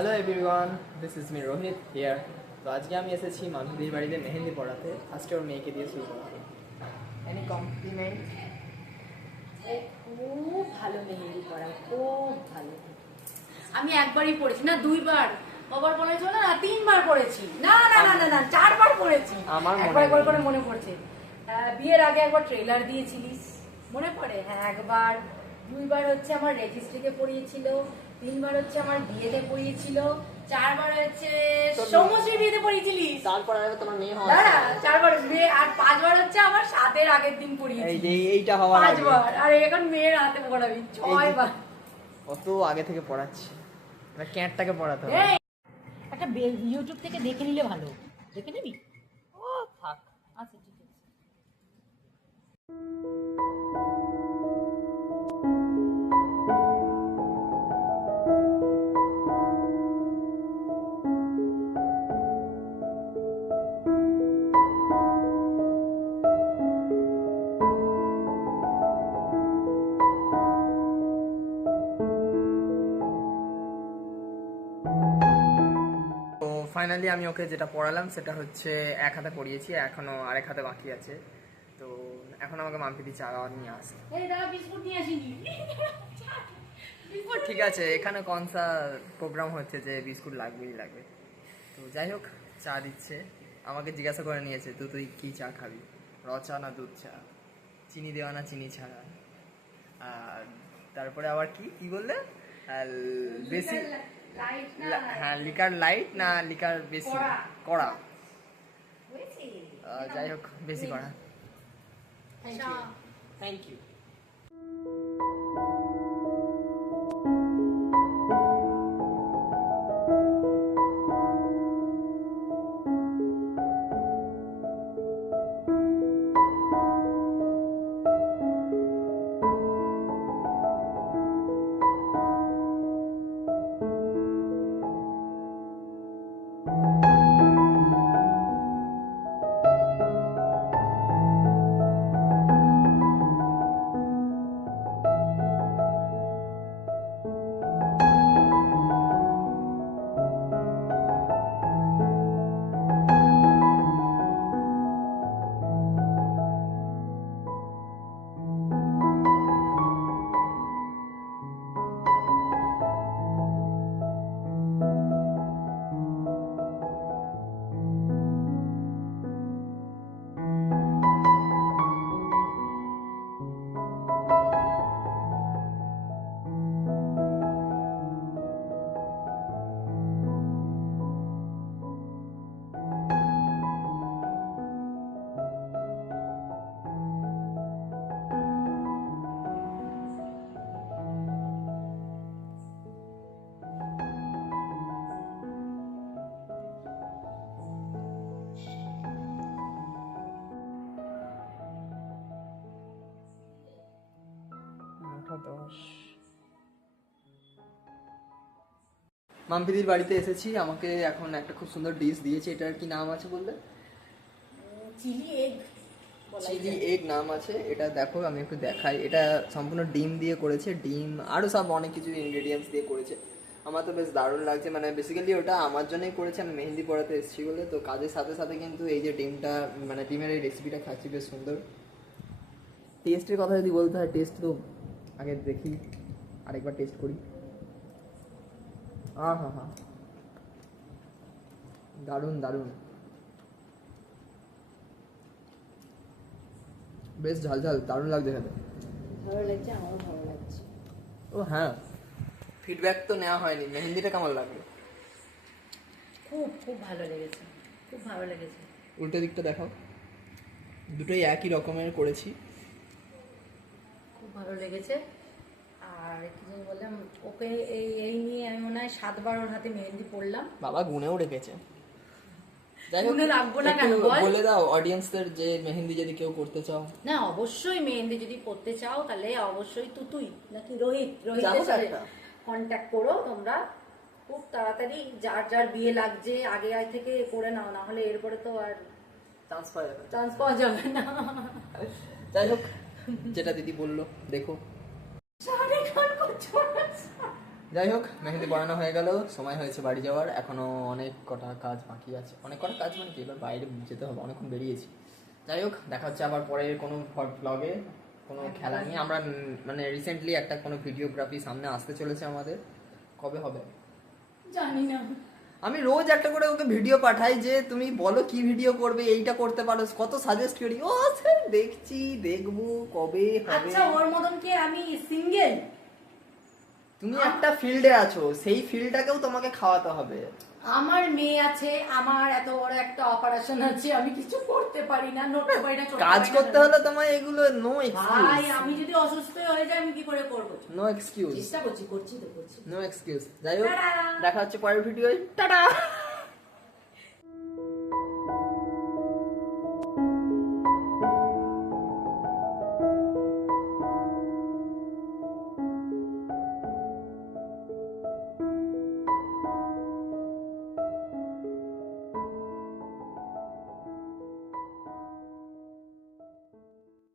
Hello everyone this is me Rohit here তো আজকে আমি এসেছি মাধুরীর বাড়িতে মেহেন্দি পড়াতে। ফার্স্টে ওর মেয়েকে দিয়ে শুরু করব। এনি কমপ্লিমেন্ট খুব ভালো মেহেন্দি পড়ায় খুব ভালো। আমি একবারই পড়েছি না দুইবার। কবার পড়েছো না না তিনবার পড়েছি। না না না না না চারবার পড়েছি। আমার মনে একবার একবার করে মনে পড়ছে। বিয়ের আগে একবার ট্রেলার দিয়েছিলিস। মনে পড়ে? হ্যাঁ একবার। দুইবার হচ্ছে আমার রেজিস্ট্রিতে পড়িয়েছিল। তিনবার হচ্ছে আমার বিয়েতে পড়িয়েছিল চারবার হচ্ছে তোর- বিয়েতে পড়িয়েছিলিস তারপর আর তোমার মেয়ে হওয়া দাঁড়া চারবার বিয়ে আর পাঁচবার হচ্ছে আমার সাতের আগের দিন এই পড়িয়েছি যে এইটা হওয়ার আগে পাঁচবার আর এখন মেয়ের হাতে পড়াবি ছয়বার। কত আগে থেকে পড়াচ্ছি। এবার ক্যাটটাকে পড়াতে হবে। একটা ইউটিউব থেকে দেখে নিলে ভালো। দেখে নিবি? ও থাক আচ্ছা ঠিক আছে। ফাইনালি আমি ওকে যেটা পড়ালাম সেটা হচ্ছে এক হাতে পড়িয়েছি এখনও আরেক হাতে বাকি আছে। তো এখন আমাকে নিয়ে আসে। এই নিয়ে আসিনি। ঠিক আছে এখানে কনসা প্রোগ্রাম হচ্ছে যে বিস্কুট লাগবেই লাগবে। তো যাই হোক চা দিচ্ছে। আমাকে জিজ্ঞাসা করে নিয়েছে তো তুই কী চা খাবি? র চা না দুধ চা? চিনি দেওয়া না চিনি ছাড়া। আর তারপরে আবার কি কি বললে? বেশি হ্যাঁ লিকার লাইট না লিকার বেশি? কড়া। যাই হোক বেশি কড়া। ইউ থ্যাংক ইউ দশ মাম্পিদির বাড়িতে এসেছি আমাকে এখন একটা খুব সুন্দর ডিশ দিয়েছে। এটার কি নাম আছে বললে? চিলি এগ চিলি এগ নাম আছে এটা দেখো আমি একটু দেখাই। এটা সম্পূর্ণ ডিম দিয়ে করেছে ডিম আরও সব অনেক কিছু ইনগ্রেডিয়েন্টস দিয়ে করেছে। আমার তো বেশ দারুণ লাগছে মানে বেসিক্যালি ওটা আমার জন্যই করেছে আমি মেহেন্দি পড়াতে এসেছি বলে। তো কাজের সাথে সাথে কিন্তু এই যে ডিমটা মানে ডিমের এই রেসিপিটা খাচ্ছি বেশ সুন্দর। টেস্টের কথা যদি বলতে হয় টেস্ট তো আগে দেখি আরেকবার টেস্ট করি। আ হা হা। দারুণ দারুণ। বেশ ঝাল ঝাল দারুণ লাগছে খেতে। ভালো লাগছে আমারও ভালো লাগছে। ও হ্যাঁ ফিডব্যাক তো নেওয়া হয়নি মেহেন্দিটা কেমন লাগল? খুব খুব ভালো লেগেছে খুব ভালো লেগেছে। উল্টো দিকটা দেখাও। দুটোই একই রকমের করেছি। খুব ভালো লেগেছে। আর কি যেন বললাম ওকে এই এই নিয়ে আমি মনে হয় সাতবার ওর হাতে মেহেন্দি পড়লাম বাবা গুনেও রেখেছে। গুনে রাখব না কেন বলে। দাও অডিয়েন্সদের যে মেহেন্দি যদি কেউ করতে চাও। না অবশ্যই মেহেন্দি যদি করতে চাও তাহলে অবশ্যই তুতুই নাকি রোহিত রোহিতের সাথে কন্ট্যাক্ট করো তোমরা। খুব তাড়াতাড়ি যার যার বিয়ে লাগছে আগে আগে থেকে করে নাও না হলে এরপরে তো আর চান্স পাওয়া যাবে চান্স পাওয়া যাবে না। যাই হোক যেটা দিদি বলল দেখো। যাই হোক মেহেন্দি পড়ানো হয়ে গেল সময় হয়েছে বাড়ি যাওয়ার এখনও অনেক কটা কাজ বাকি আছে। অনেক কটা কাজ মানে কি এবার বাইরে যেতে হবে অনেকক্ষণ বেরিয়েছি। যাই হোক দেখা হচ্ছে আবার পরের কোনো ব্লগে কোনো খেলা নিয়ে। আমরা মানে রিসেন্টলি একটা কোনো ভিডিওগ্রাফি সামনে আসতে চলেছে আমাদের। কবে হবে? জানি না। আমি রোজ একটা করে ওকে ভিডিও পাঠাই যে তুমি বলো কি ভিডিও করবে এইটা করতে পারো কত সাজেস্ট করি? ও স্যার দেখছি দেখব কবে হবে। আচ্ছা ওর মতন কি আমি সিঙ্গেল তুমি একটা ফিল্ডে আছো সেই ফিল্ডটাকেও তোমাকে খাওয়াতে হবে। আমার মেয়ে আছে আমার এত বড় একটা অপারেশন আছে আমি কিছু করতে পারি না নড়তে পারি না কাজ করতে হলে তোমায় এগুলো নো ভাই আমি যদি অসুস্থ হয়ে যাই আমি কি করে করব? নো এক্সকিউজ চেষ্টা করছি করছি তো করছি। নো এক্সকিউজ যাই হোক। দেখা হচ্ছে পরের ভিডিও টাটা